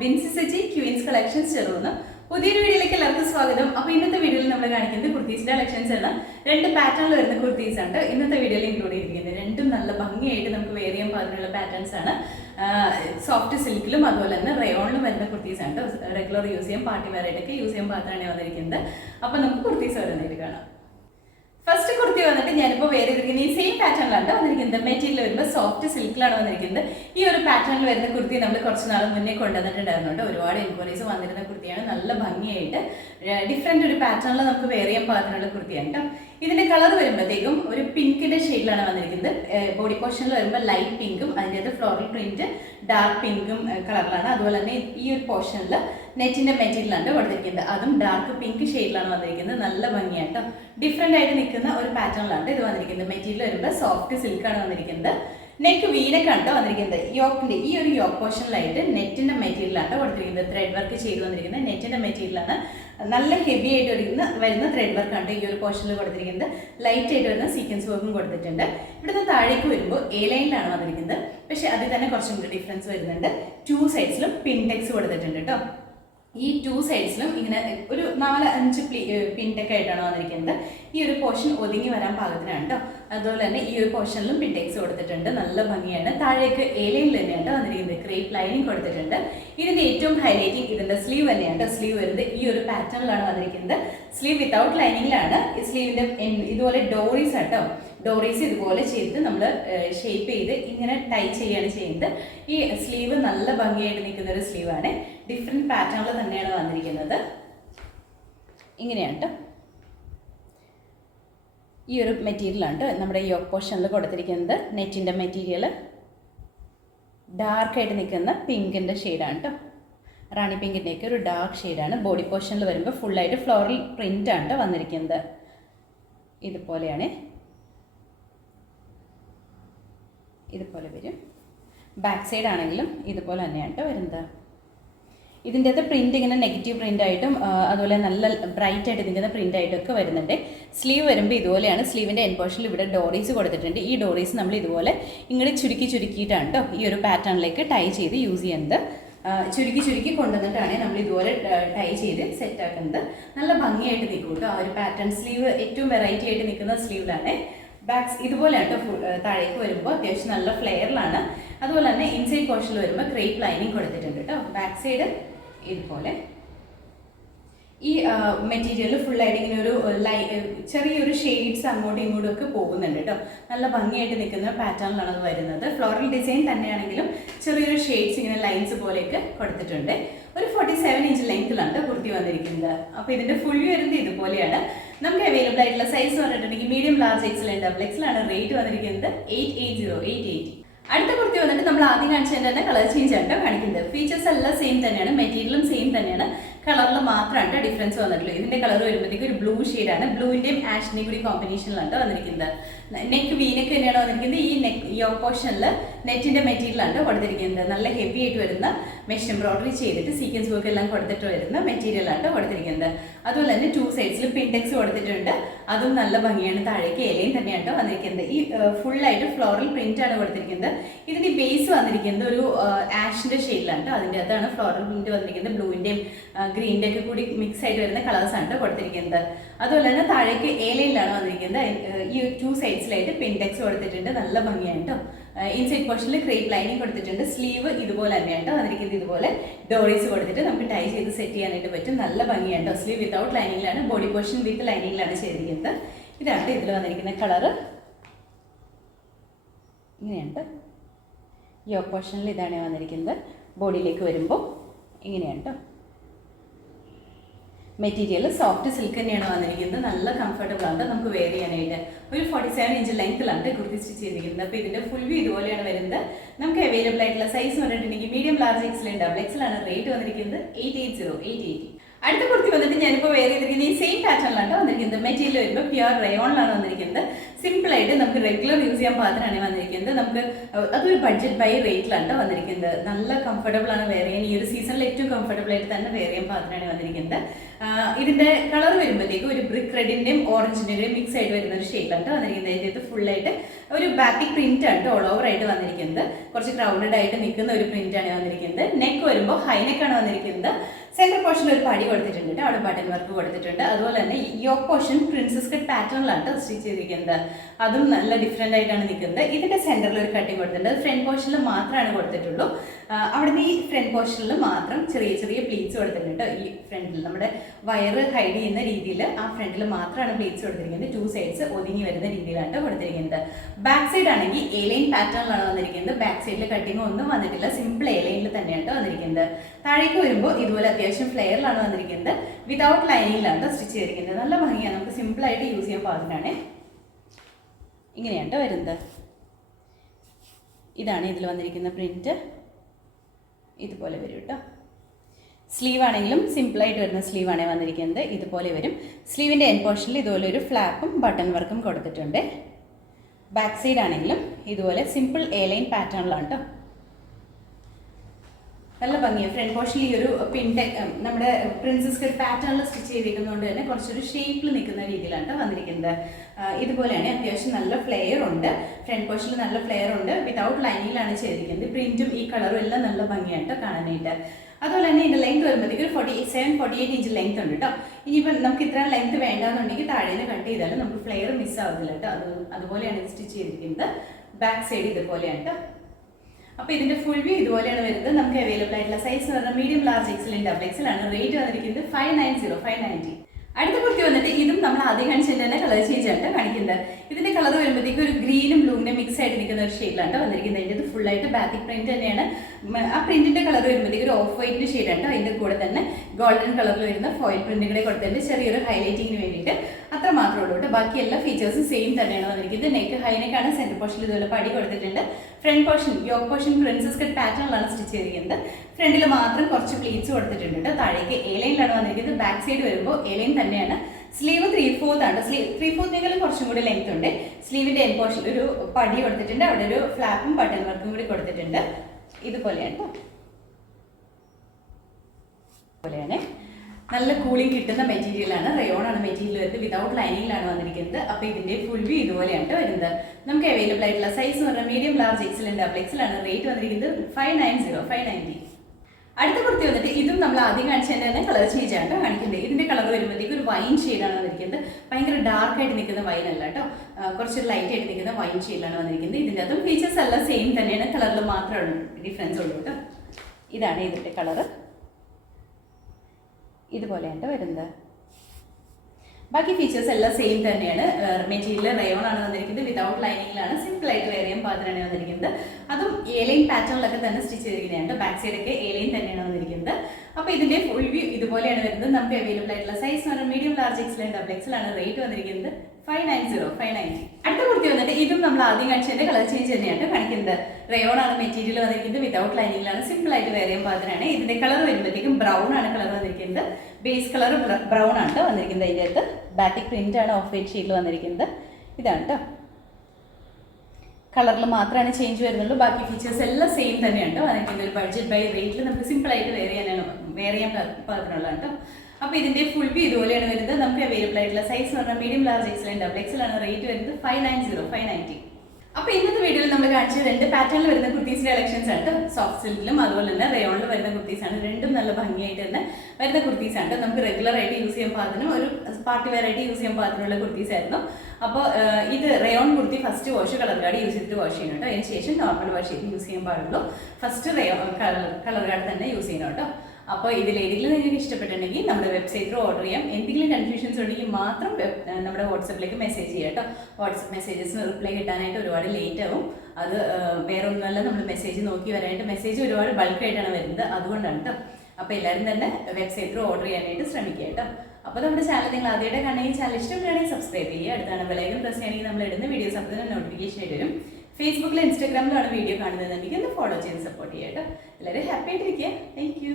Binsi Saji Queen's collections ചേർന്ന് പുതിയൊരു വീഡിയോയിലേക്ക് എല്ലാവർക്കും സ്വാഗതം. അപ്പോൾ ഇന്നത്തെ വീഡിയോയിൽ നമ്മൾ കാണിക്കുന്നത് കുർത്തീസിന്റെ കളക്ഷൻസ് ആണ്. രണ്ട് പാറ്റേണിൽ വരുന്ന കുർത്തീസ് ആണ് ഇന്നത്തെ വീഡിയോയിൽ ഇൻക്ലൂഡ് ചെയ്തിരിക്കുന്നത്. രണ്ടും നല്ല ഭംഗിയായിട്ട് നമുക്ക് വെയർ ചെയ്യാൻ പാകത്തിനുള്ള പാറ്റേൺസ് ആണ്. സോഫ്റ്റ് സിൽക്കിലും അതുപോലെ തന്നെ റയോണിലും വരുന്ന കുർത്തീസ് ആണ്. റെഗുലർ യൂസ് ചെയ്യാൻ പാർട്ടി വെയർ ആയിട്ടൊക്കെ യൂസ് ചെയ്യാൻ പാകത്തിലാണ് വന്നിരിക്കുന്നത്. അപ്പോൾ നമുക്ക് കുർത്തീസ് വരുന്നതായിട്ട് കാണാം. ഫസ്റ്റ് കുർത്തി വന്നിട്ട് ഞാനിപ്പോൾ വേറെ ചെയ്തിരിക്കുന്നത് ഈ സെയിം പാറ്റേണിലാണ് വന്നിരിക്കുന്നത്. മെറ്റീരിയൽ വരുമ്പോൾ സോഫ്റ്റ് സിൽക്കിലാണ് വന്നിരിക്കുന്നത്. ഈ ഒരു പാറ്റേണിൽ വരുന്ന കുർത്തി നമ്മൾ കുറച്ച് നാൾ മുന്നേ കൊണ്ടുവന്നിട്ടുണ്ടായിരുന്നുണ്ട്. ഒരുപാട് എൻക്വയറീസ് വന്നിരുന്ന കുർത്തിയാണ്. നല്ല ഭംഗിയായിട്ട് ഡിഫറെൻ്റ് ഒരു പാറ്റേണിൽ നമുക്ക് വെയർ ചെയ്യാൻ പാകത്തിനുള്ള കുർത്തിയാണ് കേട്ടോ. ഇതിന്റെ കളർ വരുമ്പോഴത്തേക്കും ഒരു പിങ്കിന്റെ ഷെയ്ഡിലാണ് വന്നിരിക്കുന്നത്. ബോഡി പോർഷനിൽ വരുമ്പോൾ ലൈറ്റ് പിങ്കും അതിൻ്റെ ഫ്ലോറൽ പ്രിന്റ് ഡാർക്ക് പിങ്കും കളറിലാണ്. അതുപോലെ തന്നെ ഈ ഒരു പോർഷനിൽ നെറ്റിന്റെ മെറ്റീരിയലാണ് കൊടുത്തിരിക്കുന്നത്. അതും ഡാർക്ക് പിങ്ക് ഷെയ്ഡിലാണ് വന്നിരിക്കുന്നത്. നല്ല ഭംഗിയാട്ടോ. ഡിഫറെൻ്റ് ആയിട്ട് നിൽക്കുന്ന ഒരു പാറ്റേണിലാണ് ഇത് വന്നിരിക്കുന്നത്. മെറ്റീരിയൽ വരുമ്പോൾ സോഫ്റ്റ് സിൽക്കാണ് വന്നിരിക്കുന്നത്. നെക്ക് വീനക്കാണ് വന്നിരിക്കുന്നത്. യോക്കിന്റെ ഈ ഒരു യോക്ക് പോർഷനിലായിട്ട് നെറ്റിന്റെ മെറ്റീരിയലാണ് കൊടുത്തിരിക്കുന്നത്. ത്രെഡ് വർക്ക് ചെയ്ത് വന്നിരിക്കുന്നത് നെറ്റിന്റെ മെറ്റീരിയലാണ്. നല്ല ഹെവി ആയിട്ട് വരുന്ന ത്രെഡ് വർക്കാണ് ഈ ഒരു പോർഷനിൽ കൊടുത്തിരിക്കുന്നത്. ലൈറ്റ് ആയിട്ട് വരുന്ന സീക്വൻസ് വർക്കും കൊടുത്തിട്ടുണ്ട്. ഇവിടുന്ന് താഴേക്ക് വരുമ്പോൾ എ ലൈനിലാണ് വന്നിരിക്കുന്നത്. പക്ഷെ അതിൽ തന്നെ കുറച്ചും കൂടി ഡിഫറൻസ് വരുന്നുണ്ട്. ടു സൈഡ്സിലും പിൻടെക്സ് കൊടുത്തിട്ടുണ്ട് കേട്ടോ. ഈ ടു സൈഡ്സിലും ഇങ്ങനെ ഒരു 4-5 പിൻടെക്ക് ആയിട്ടാണ് വന്നിരിക്കുന്നത്. ഈ ഒരു പോർഷൻ ഒതുങ്ങി വരാൻ പാകത്തിനാണ് കേട്ടോ. അതുപോലെ തന്നെ ഈ ഒരു പോർഷനിലും പിൻടെക്സ് കൊടുത്തിട്ടുണ്ട്. നല്ല ഭംഗിയാണ്. താഴേക്ക് എ ലൈനിൽ തന്നെയാണ് വന്നിരിക്കുന്നത്. ക്രേപ്പ് ലൈനിങ് കൊടുത്തിട്ടുണ്ട്. ഇതിന്റെ ഏറ്റവും ഹൈലൈറ്റിംഗ് ഇതിന്റെ സ്ലീവ് തന്നെയാണ്. സ്ലീവ് വരുന്നത് ഈ ഒരു പാറ്റേണിലാണ് വന്നിരിക്കുന്നത്. സ്ലീവ് വിത്തൗട്ട് ലൈനിങ്ങിലാണ്. ഈ സ്ലീവിന്റെ ഇതുപോലെ ഡോറീസ് കേട്ടോ. ഡോറീസ് ഇതുപോലെ ചെയ്തിട്ട് നമ്മൾ ഷേപ്പ് ചെയ്ത് ഇങ്ങനെ ടൈ ചെയ്യുകയാണ് ചെയ്യുന്നത്. ഈ സ്ലീവ് നല്ല ഭംഗിയായിട്ട് നിൽക്കുന്ന ഒരു സ്ലീവാണ്. ഡിഫറെൻറ്റ് പാറ്റേണിൽ തന്നെയാണ് വന്നിരിക്കുന്നത്. ഇങ്ങനെയാണ് കേട്ടോ. ഈ ഒരു മെറ്റീരിയലാണ് നമ്മുടെ യോക്ക് പോർഷനിൽ കൊടുത്തിരിക്കുന്നത്. നെറ്റിൻ്റെ മെറ്റീരിയൽ ഡാർക്കായിട്ട് നിൽക്കുന്ന പിങ്കിൻ്റെ ഷെയ്ഡാണ് കേട്ടോ. റാണി പിങ്കിൻ്റെയൊക്കെ ഒരു ഡാർക്ക് ഷെയ്ഡാണ്. ബോഡി പോർഷനിൽ വരുമ്പോൾ ഫുള്ളായിട്ട് ഫ്ലോറൽ പ്രിൻ്റാണ് കേട്ടോ വന്നിരിക്കുന്നത്. ഇതുപോലെയാണ്. ഇതുപോലെ വരും. ബാക്ക് സൈഡ് ആണെങ്കിലും ഇതുപോലെ തന്നെയാണ് കേട്ടോ വരുന്നത്. ഇതിൻ്റെ അകത്ത് പ്രിൻ്റ് ഇങ്ങനെ നെഗറ്റീവ് പ്രിൻ്റ് ആയിട്ടും അതുപോലെ നല്ല ബ്രൈറ്റ് ആയിട്ട് നിൽക്കുന്ന പ്രിൻ്റ് ആയിട്ടൊക്കെ വരുന്നുണ്ട്. സ്ലീവ് വരുമ്പോൾ ഇതുപോലെയാണ്. സ്ലീവിൻ്റെ എൻ പോർഷനിൽ ഇവിടെ ഡോറീസ് കൊടുത്തിട്ടുണ്ട്. ഈ ഡോറീസ് നമ്മൾ ഇതുപോലെ ഇങ്ങനെ ചുരുക്കിയിട്ടാണ് കേട്ടോ ഈ ഒരു പാറ്റേണിലേക്ക് ടൈ ചെയ്ത് യൂസ് ചെയ്യുന്നത്. ചുരുക്കി കൊണ്ടുവന്നിട്ടാണ് നമ്മൾ ഇതുപോലെ ടൈ ചെയ്ത് സെറ്റ് ആക്കുന്നത്. നല്ല ഭംഗിയായിട്ട് നിൽക്കും കേട്ടോ. ആ ഒരു പാറ്റേൺ സ്ലീവ് ഏറ്റവും വെറൈറ്റി ആയിട്ട് നിൽക്കുന്ന സ്ലീവിലാണ്. ബാക്സ് ഇതുപോലെയാണ് കേട്ടോ. താഴേക്ക് വരുമ്പോൾ അത്യാവശ്യം നല്ല ഫ്ലെയറിലാണ്. അതുപോലെ തന്നെ ഇൻസൈഡ് പോർഷനിൽ വരുമ്പോൾ ക്രേപ്പ് ലൈനിങ് കൊടുത്തിട്ടുണ്ട് കേട്ടോ. ബാക്ക് സൈഡ് ഇതുപോലെ ഈ മെറ്റീരിയൽ ഫുള്ളായിട്ട് ഇങ്ങനെ ഒരു ചെറിയൊരു ഷെയ്ഡ്സ് അങ്ങോട്ടും ഇങ്ങോട്ടും ഒക്കെ പോകുന്നുണ്ട് കേട്ടോ. നല്ല ഭംഗിയായിട്ട് നിൽക്കുന്ന പാറ്റേണിലാണ് അത് വരുന്നത്. ഫ്ലോറൽ ഡിസൈൻ തന്നെയാണെങ്കിലും ചെറിയൊരു ഷെയ്ഡ്സ് ഇങ്ങനെ ലൈൻസ് പോലെയൊക്കെ കൊടുത്തിട്ടുണ്ട്. ഒരു 47 ഇഞ്ച് ലെങ്ത്തിലാണ് കുർത്തി വന്നിരിക്കുന്നത്. അപ്പോൾ ഇതിൻ്റെ ഫുൾ വരുന്നത് ഇതുപോലെയാണ്. നമുക്ക് അവൈലബിൾ ആയിട്ടുള്ള സൈസ് പറഞ്ഞിട്ടുണ്ടെങ്കിൽ മീഡിയം ലാർജ് എക്സൽ ഡബിൾ എക്സലാണ് റേറ്റ് വന്നിരിക്കുന്നത് 880. അടുത്ത കുർത്തി വന്നിട്ട് നമ്മൾ ആദ്യം കാണിച്ചതിൻ്റെ തന്നെ കളർ ചേഞ്ച് ആണ് കാണിക്കുന്നത്. ഫീച്ചേഴ്സ് എല്ലാം സെയിം തന്നെയാണ്. മെറ്റീരിയലും സെയിം തന്നെയാണ്. കളറിൽ മാത്രമാണ് ഡിഫറൻസ് വന്നിട്ടുള്ളത്. ഇതിന്റെ കളർ വരുമ്പോഴത്തേക്ക് ഒരു ബ്ലൂ ഷെയ്ഡാണ്. ബ്ലൂവിൻ്റെയും ആഷിൻ്റെയും കൂടി കോമ്പിനേഷനിലാണ് വന്നിരിക്കുന്നത്. നെക്ക് വീനക്ക് തന്നെയാണ് വന്നിരിക്കുന്നത്. ഈ നെക്ക് യോക്ക് പോർഷനിൽ നെറ്റിന്റെ മെറ്റീരിയലാണ് കൊടുത്തിരിക്കുന്നത്. നല്ല ഹെവി ആയിട്ട് വരുന്ന മെഷ് എംബ്രോയിഡറി ചെയ്തിട്ട് സീക്വൻസ് വർക്ക് എല്ലാം കൊടുത്തിട്ട് വരുന്ന മെറ്റീരിയലാണ് കൊടുത്തിരിക്കുന്നത്. അതുപോലെ തന്നെ ടു സൈഡ്സിൽ പിൻടെക്സ് കൊടുത്തിട്ടുണ്ട്. അതും നല്ല ഭംഗിയാണ്. താഴേക്ക് ഇലയും തന്നെയാണ് വന്നിരിക്കുന്നത്. ഈ ഫുള്ളായിട്ട് ഫ്ലോറൽ പ്രിന്റ് ആണ് കൊടുത്തിരിക്കുന്നത്. ഇതിന്റെ ബേസ് വന്നിരിക്കുന്നത് ഒരു ആഷിന്റെ ഷെയ്ഡിലാണ്. അതിൻ്റെ അകത്താണ് ഫ്ലോറൽ പ്രിന്റ് വന്നിരിക്കുന്നത്. ബ്ലൂവിൻ്റെയും ഗ്രീൻ്റെ ഒക്കെ കൂടി മിക്സ് ആയിട്ട് വരുന്ന കളേഴ്സാണ് കൊടുത്തിരിക്കുന്നത്. അതുപോലെ തന്നെ താഴേക്ക് ഏലയിലാണ് വന്നിരിക്കുന്നത്. ഈ ടു സൈഡ്സിലായിട്ട് പിൻടെക്സ് കൊടുത്തിട്ടുണ്ട്. നല്ല ഭംഗിയാണ് കേട്ടോ. ഇൻസൈഡ് പോർഷനിൽ ക്രേപ്പ് ലൈനിങ് കൊടുത്തിട്ടുണ്ട്. സ്ലീവ് ഇതുപോലെ തന്നെയാണ് വന്നിരിക്കുന്നത്. ഇതുപോലെ ഡോറീസ് കൊടുത്തിട്ട് നമുക്ക് ടൈ ചെയ്ത് സെറ്റ് ചെയ്യാനായിട്ട് പറ്റും. നല്ല ഭംഗിയാണ്. സ്ലീവ് വിത്തൗട്ട് ലൈനിങ്ങിലാണ്. ബോഡി പോർഷൻ വിത്ത് ലൈനിങ്ങിലാണ് ചെയ്തിരിക്കുന്നത്. ഇതാണ് ഇതിൽ വന്നിരിക്കുന്ന കളറ്. ഇങ്ങനെയാണ്. യോക്ക് പോർഷനിൽ ഇതാണ് വന്നിരിക്കുന്നത്. ബോഡിയിലേക്ക് വരുമ്പോൾ ഇങ്ങനെയാണ് കേട്ടോ. മെറ്റീരിയൽ സോഫ്റ്റ് സിൽക്ക് തന്നെയാണ് വന്നിരിക്കുന്നത്. നല്ല കംഫർട്ടബിൾ ആണ് നമുക്ക് വെയർ ചെയ്യാനായിട്ട്. ഒരു 47 ഇഞ്ച് ലെങ്ത്തിലാണ് കുർത്തി സ്റ്റിച്ച് ചെയ്തിരിക്കുന്നത്. അപ്പോൾ ഇതിൻ്റെ ഫുൾ വ്യൂ ഇതുപോലെയാണ് വരുന്നത്. നമുക്ക് അവൈലബിൾ ആയിട്ടുള്ള സൈസ് പറഞ്ഞിട്ടുണ്ടെങ്കിൽ മീഡിയം ലാർജ് എക്സൽ ഡബിൾ എക്സലാണ് റേറ്റ് വന്നിരിക്കുന്നത് 880. അടുത്ത കുർത്തി വന്നിട്ട് ഞാനിപ്പോൾ വേറെ ചെയ്തിരിക്കുന്നത് ഈ സെയിം പാറ്റേണിലാണ് വന്നിരിക്കുന്നത്. മെറ്റീരിയൽ വരുമ്പോൾ പ്യുവർ റയോണിലാണ് വന്നിരിക്കുന്നത്. സിമ്പിളായിട്ട് നമുക്ക് റെഗുലർ യൂസ് ചെയ്യാൻ പാകത്തിനാണ് വന്നിരിക്കുന്നത്. നമുക്ക് അതൊരു ബഡ്ജറ്റ് ബൈ റേറ്റിലാണ് വന്നിരിക്കുന്നത്. നല്ല കംഫർട്ടബിൾ ആണ് വെയർ ചെയ്യാൻ. ഈ ഒരു സീസണിൽ ഏറ്റവും കംഫർട്ടബിൾ ആയിട്ട് തന്നെ വെയർ ചെയ്യാൻ പാകത്തിനാണ് വന്നിരിക്കുന്നത്. ഇതിന്റെ കളർ വരുമ്പോഴത്തേക്കും ഒരു ബ്രിക്ക് റെഡിന്റെയും ഓറഞ്ചിന്റെയും മിക്സ് ആയിട്ട് വരുന്ന ഒരു ഷെയ്ഡിലാണ് വന്നിരിക്കുന്നത്. ഇതിന്റെ ഫുള്ളായിട്ട് ഒരു ബാറ്റിക് പ്രിന്റ് ആണ് ഓൾ ഓവർ ആയിട്ട് വന്നിരിക്കുന്നത്. കുറച്ച് ക്രൗഡഡ് ആയിട്ട് നിൽക്കുന്ന ഒരു പ്രിന്റ് ആണ് വന്നിരിക്കുന്നത്. നെക്ക് വരുമ്പോൾ ഹൈ നെക്കാണ് വന്നിരിക്കുന്നത്. സെൻട്രൽ പോർഷനിൽ ഒരു പടി കൊടുത്തിട്ടുണ്ട്, അവിടെ ബട്ടൺ വർക്ക് കൊടുത്തിട്ടുണ്ട്. അതുപോലെ തന്നെ യോക്ക് പോർഷൻ പ്രിൻസസ് കട്ട് പാറ്റേണിലാണ് സ്റ്റിച്ച് ചെയ്തിരിക്കുന്നത്. അതും നല്ല ഡിഫറെൻ്റ് ആയിട്ടാണ് നിൽക്കുന്നത്. ഇതിന്റെ സെന്ററിൽ ഒരു കട്ടിങ് കൊടുത്തിട്ടുണ്ട്. അത് ഫ്രണ്ട് പോർഷനിൽ മാത്രമാണ് കൊടുത്തിട്ടുള്ളൂ. അവിടുന്ന് ഈ ഫ്രണ്ട് പോർഷനിൽ മാത്രം ചെറിയ ചെറിയ പ്ലീറ്റ്സ് കൊടുത്തിട്ടുണ്ട്. ഈ ഫ്രണ്ടിൽ നമ്മുടെ വയറ് ഹൈഡ് ചെയ്യുന്ന രീതിയിൽ ആ ഫ്രണ്ടിൽ മാത്രമാണ് പ്ലീറ്റ്സ് കൊടുത്തിരിക്കുന്നത്. 2 സൈഡ്സ് ഒതുങ്ങി വരുന്ന രീതിയിലാണ് കൊടുത്തിരിക്കുന്നത്. ബാക്ക് സൈഡ് ആണെങ്കിൽ എ ലൈൻ പാറ്റേണിലാണ് വന്നിരിക്കുന്നത്. ബാക്ക് സൈഡിൽ കട്ടിങ് ഒന്നും വന്നിട്ടില്ല, സിമ്പിൾ എ ലൈനിൽ തന്നെയാണ് വന്നിരിക്കുന്നത്. താഴേക്ക് വരുമ്പോൾ ഇതുപോലെ അത്യാവശ്യം ഫ്ലെയറിലാണ് വന്നിരിക്കുന്നത്. വിതൗട്ട് ലൈനിങ്ങിലാണ് സ്റ്റിച്ച് ചെയ്തിരിക്കുന്നത്. നല്ല ഭംഗിയാണ്, നമുക്ക് സിമ്പിളായിട്ട് യൂസ് ചെയ്യാൻ പാകത്തിനാണ്. ഇങ്ങനെയാണ് വരുന്നത്. ഇതാണ് ഇതിൽ വന്നിരിക്കുന്ന പ്രിന്റ്. ഇതുപോലെ വരും കേട്ടോ. സ്ലീവ് ആണെങ്കിലും സിമ്പിളായിട്ട് വരുന്ന സ്ലീവാണ് വന്നിരിക്കുന്നത്. ഇതുപോലെ വരും. സ്ലീവിൻ്റെ എൻ പോർഷനിൽ ഇതുപോലെ ഒരു ഫ്ലാപ്പും ബട്ടൺ വർക്കും കൊടുത്തിട്ടുണ്ട്. ബാക്ക് സൈഡ് ആണെങ്കിലും ഇതുപോലെ സിമ്പിൾ എ ലൈൻ പാറ്റേണിലാണ് കേട്ടോ. നല്ല ഭംഗിയാണ്. ഫ്രണ്ട് പോർഷനിൽ ഈ ഒരു നമ്മുടെ പ്രിൻസസ് കട്ട് പാറ്റേണിൽ സ്റ്റിച്ച് ചെയ്തിരിക്കുന്നതുകൊണ്ട് തന്നെ കുറച്ചൊരു ഷേപ്പിൽ നിൽക്കുന്ന രീതിയിലാണ് വന്നിരിക്കുന്നത്. ഇതുപോലെയാണ്. അത്യാവശ്യം നല്ല ഫ്ലെയർ ഉണ്ട്. ഫ്രണ്ട് പോർഷനിൽ നല്ല ഫ്ലെയർ ഉണ്ട്. വിതൗട്ട് ലൈനിങ്ങിലാണ് ചെയ്തിരിക്കുന്നത്. പ്രിന്റും ഈ കളറും എല്ലാം നല്ല ഭംഗിയായിട്ട് കാണാനായിട്ട്. അതുപോലെ തന്നെ ഇതിൻ്റെ ലെങ്ത് വരുമ്പോഴത്തേക്ക് ഒരു 47-48 ഇഞ്ച് ലെങ്ത് ഉണ്ട് കേട്ടോ. ഇനിയിപ്പോൾ നമുക്ക് ഇത്ര ലെങ്ത് വേണ്ടാന്നുണ്ടെങ്കിൽ താഴേന്ന് കട്ട് ചെയ്താലും നമുക്ക് ഫ്ലെയർ മിസ് ആവുന്നില്ല കേട്ടോ. അതുപോലെയാണ് ഇത് സ്റ്റിച്ച് ചെയ്തിരിക്കുന്നത്. ബാക്ക് സൈഡ് ഇതുപോലെയാണ് കേട്ടോ. അപ്പോൾ ഇതിന്റെ ഫുൾ വ്യൂ ഇതുപോലെയാണ് വരുന്നത്. നമുക്ക് അവൈലബിൾ ആയിട്ടുള്ള സൈസ് എന്ന് പറഞ്ഞാൽ medium, large, XL, double XL ആണ്. റേറ്റ് വന്നിരിക്കുന്നത് 590. അടുത്ത കുർത്തി വന്നിട്ട് ഇതും നമ്മൾ ആദ്യം കാണിച്ചതിന്റെ തന്നെ കളർ ചേഞ്ച് ആണ് കാണിക്കുന്നത്. ഇതിന്റെ കളർ വരുമ്പോഴത്തേക്ക് ഒരു ഗ്രീനും ബ്ലൂവിന്റെ മിക്സ് ആയിട്ട് നിൽക്കുന്ന ഒരു ഷെയ്ഡിലാണ് വന്നിരിക്കുന്നത്. ഇതിന്റെ ഫുൾ ആയിട്ട് ബാറ്റിക് പ്രിന്റ് തന്നെയാണ്. ആ പ്രിന്റിന്റെ കളർ വരുമ്പോഴത്തേക്ക് ഒരു ഓഫ് വൈറ്റ് ഷെയ്ഡാണ്. അതിന്റെ കൂടെ തന്നെ ഗോൾഡൻ കളറിൽ വരുന്ന ഫോയിൽ പ്രിന്റും കൂടെ കൊടുത്തിട്ടുണ്ട്, ചെറിയൊരു ഹൈലൈറ്റിങ്ങിന് വേണ്ടിയിട്ട്. അത്ര മാത്രമേ ഉള്ളൂ കേട്ടോ. ബാക്കി എല്ലാ ഫീച്ചേഴ്സും സെയിം തന്നെയാണ് വന്നിരിക്കുന്നത്. നെക്ക് ഹൈനെക്കാണ്. സെന്റർ പോർഷനിൽ ഇതുപോലെ പടി കൊടുത്തിട്ടുണ്ട്. Front portion yoke portion princess cut പാറ്റേണിലാണ് സ്റ്റിച്ച് ചെയ്തിരിക്കുന്നത്. ഫ്രണ്ടിൽ മാത്രം കുറച്ച് പ്ലീറ്റ്സ് കൊടുത്തിട്ടുണ്ട്. താഴേക്ക് എ ലൈനിലാണ് വന്നിരിക്കുന്നത്. ബാക്ക് സൈഡ് വരുമ്പോൾ എ ലൈൻ തന്നെയാണ്. സ്ലീവ് 3/4 ആണ്. 3/4 കുറച്ചും കൂടി ലെങ്ത് ഉണ്ട്. സ്ലീവിന്റെ എൻ പോർഷൻ ഒരു പടി കൊടുത്തിട്ടുണ്ട്. അവിടെ ഒരു ഫ്ലാപ്പും ബട്ടൺ വർക്കും കൂടി കൊടുത്തിട്ടുണ്ട്. ഇതുപോലെയാണ്. നല്ല കൂളിംഗ് കിട്ടുന്ന മെറ്റീരിയലാണ്. റയോൺ ആണ് മെറ്റീരിയൽ വരുന്നത്. വിതൗട്ട് ലൈനിങ്ങിലാണ് വന്നിരിക്കുന്നത്. അപ്പോൾ ഇതിന്റെ ഫുൾ വ്യൂ ഇതുപോലെയാണ് വരുന്നത്. നമുക്ക് അവൈലബിൾ ആയിട്ടുള്ള സൈസ് എന്ന് പറഞ്ഞാൽ medium, large, XL, double XL ആണ്. റേറ്റ് വന്നിരിക്കുന്നത് 590. അടുത്ത കുർത്തി വന്നിട്ട് ഇതും നമ്മൾ ആദ്യം കാണിച്ചതിന്റെ തന്നെ കളർ ചേഞ്ച് ആണ് കാണിക്കുന്നത്. ഇതിന്റെ കളർ വരുമ്പോഴത്തേക്ക് ഒരു വൈൻ ഷെയ്ഡാണ് വന്നിരിക്കുന്നത്. ഭയങ്കര ഡാർക്ക് ആയിട്ട് നിൽക്കുന്ന വൈൻ അല്ല കേട്ടോ. കുറച്ച് ലൈറ്റ് ആയിട്ട് നിൽക്കുന്ന വൈൻ ഷെയ്ഡിലാണ് വന്നിരിക്കുന്നത്. ഇതിന്റെ അതും ഫീച്ചേഴ്സ് എല്ലാം സെയിം തന്നെയാണ്. കളറിൽ മാത്രമേ ഡിഫറൻസ് ഉള്ളൂ കേട്ടോ. ഇതാണ് ഇതിന്റെ കളർ. ഇതുപോലെയാണ് വരുന്നത്. ബാക്കി ഫീച്ചേഴ്സ് എല്ലാം സെയിം തന്നെയാണ്. മെറ്റീരിയൽ റയോൺ ആണ് വന്നിരിക്കുന്നത്. വിതൗട്ട് ലൈനിങ്ങിലാണ്. സിമ്പിൾ ആയിട്ട് വെയർ ചെയ്യാൻ പാകത്തിനാണ് വന്നിരിക്കുന്നത്. അതും എ ലൈൻ പാറ്റേണിലൊക്കെ തന്നെ സ്റ്റിച്ച് ചെയ്തിരിക്കുന്നതാണ്. ബാക്ക് സൈഡൊക്കെ എ ലൈൻ തന്നെയാണ് വന്നിരിക്കുന്നത്. അപ്പോൾ ഇതിന്റെ ഫുൾ വ്യൂ ഇതുപോലെയാണ് വരുന്നത്. നമുക്ക് അവൈലബിൾ ആയിട്ടുള്ള സൈസ് എന്ന് പറഞ്ഞാൽ medium, large, XL, double XL ആണ്. റേറ്റ് വന്നിരിക്കുന്നത് 590. അടുത്ത കുർത്തി വന്നിട്ട് ഇതും നമ്മൾ ആദ്യം കാണിച്ചതിന്റെ കളർ ചേഞ്ച് തന്നെയാണ് കാണിക്കുന്നത്. റയോൺ ആണ് മെറ്റീരിയൽ വന്നിരിക്കുന്നത്. വിതൗട്ട് ലൈനിങ്ങിലാണ്. സിമ്പിൾ ആയിട്ട് വെയർ ചെയ്യാൻ പാകത്തിനാണ്. ഇതിന്റെ കളർ വരുമ്പോഴത്തേക്കും ബ്രൗൺ ആണ് കളർ വന്നിരിക്കുന്നത്. ബേസ് കളർ ബ്രൗൺ ആണ് വന്നിരിക്കുന്നത്. അതിൻ്റെ അകത്ത് ബാറ്റിക് പ്രിന്റ് ആണ് ഓഫ് വൈറ്റ് ഷെയ്ഡിൽ വന്നിരിക്കുന്നത്. ഇതാണ് കേട്ടോ. കളറിൽ മാത്രമാണ് ചേഞ്ച് വരുന്നുള്ളൂ. ബാക്കി ഫീച്ചേഴ്സ് എല്ലാം സെയിം തന്നെയാണ് വന്നിരിക്കുന്നത്. ഒരു ബഡ്ജറ്റ് ബൈ റേറ്റിൽ നമുക്ക് സിമ്പിൾ ആയിട്ട് വെയർ ചെയ്യാൻ പാകത്തിനുള്ളതാണ് കേട്ടോ. അപ്പോൾ ഇതിന്റെ ഫുൾ വ്യൂ ഇതുപോലെയാണ് വരുന്നത്. നമുക്ക് അവൈലബിൾ ആയിട്ടുള്ള സൈസ് എന്ന് പറഞ്ഞാൽ medium, large, XL, double XL ആണ്. റേറ്റ് വരുന്നത് 590. അപ്പോൾ ഇന്നത്തെ വീഡിയോയിൽ നമ്മൾ കാണിച്ച 2 പാറ്റേണിൽ വരുന്ന കുർത്തീസിന്റെ കളക്ഷൻസ് ആണ്. സോഫ്റ്റ് സിൽക്കിലും അതുപോലെ തന്നെ റയോണിൽ വരുന്ന കുർത്തീസാണ്. രണ്ടും നല്ല ഭംഗിയായിട്ട് തന്നെ വരുന്ന കുർത്തീസാണ്. നമുക്ക് റെഗുലർ ആയിട്ട് യൂസ് ചെയ്യാൻ പാകത്തിനും ഒരു പാർട്ടി വെയർ ആയിട്ട് യൂസ് ചെയ്യാൻ പാകത്തിനുള്ള കുർത്തീസ് ആയിരുന്നു. അപ്പോൾ ഇത് rayon kurti first wash colour card use ചെയ്തിട്ട് വാഷ് ചെയ്യണം കേട്ടോ. അതിന് ശേഷം നോർമൽ വാഷ് ചെയ്ത് യൂസ് ചെയ്യാൻ പാടുള്ളൂ. ഫസ്റ്റ് കളർ കാർഡ് തന്നെ യൂസ് ചെയ്യണം കേട്ടോ. അപ്പോൾ ഇതിലേതെങ്കിലും നിങ്ങൾക്ക് ഇഷ്ടപ്പെട്ടിട്ടുണ്ടെങ്കിൽ നമ്മുടെ വെബ്സൈറ്റിൽ ഓർഡർ ചെയ്യാം. എന്തെങ്കിലും കൺഫ്യൂഷൻസ് ഉണ്ടെങ്കിൽ മാത്രം നമ്മുടെ വാട്സപ്പിലേക്ക് മെസ്സേജ് ചെയ്യാം കേട്ടോ. വാട്സപ്പ് മെസ്സേജസിന് റിപ്ലൈ കിട്ടാനായിട്ട് ഒരുപാട് ലേറ്റ് ആവും. അത് വേറെ ഒന്നുമല്ല, നമ്മൾ മെസ്സേജ് നോക്കി വരാനായിട്ട് മെസ്സേജ് ഒരുപാട് ബൾക്കായിട്ടാണ് വരുന്നത്. അതുകൊണ്ടാണ് കേട്ടോ. അപ്പോൾ എല്ലാവരും തന്നെ വെബ്സൈറ്റിൽ ഓർഡർ ചെയ്യാനായിട്ട് ശ്രമിക്കുക കേട്ടോ. അപ്പോൾ നമ്മുടെ ചാനൽ നിങ്ങൾ ആദ്യമായിട്ട് കാണുകയും ചാനൽ ഇഷ്ടപ്പെടുകയാണെങ്കിൽ സബ്സ്ക്രൈബ് ചെയ്യുക. അടുത്താണ് ബെലൈക്കൺ പ്രസ് ചെയ്യുകയാണെങ്കിൽ നമ്മൾ ഇടുന്ന വീഡിയോസ് അപ്പോൾ തന്നെ നോട്ടിഫിക്കേഷൻ ആയിട്ട് വരും. ഫേസ്ബുക്കിലും ഇൻസ്റ്റാഗ്രാമിലാണ് വീഡിയോ കാണുന്നതെന്നുണ്ടെങ്കിൽ ഒന്ന് ഫോളോ ചെയ്ത് സപ്പോർട്ട് ചെയ്യാം കേട്ടോ. എല്ലാവരും ഹാപ്പി ആയിട്ടിരിക്കുക. Thank you.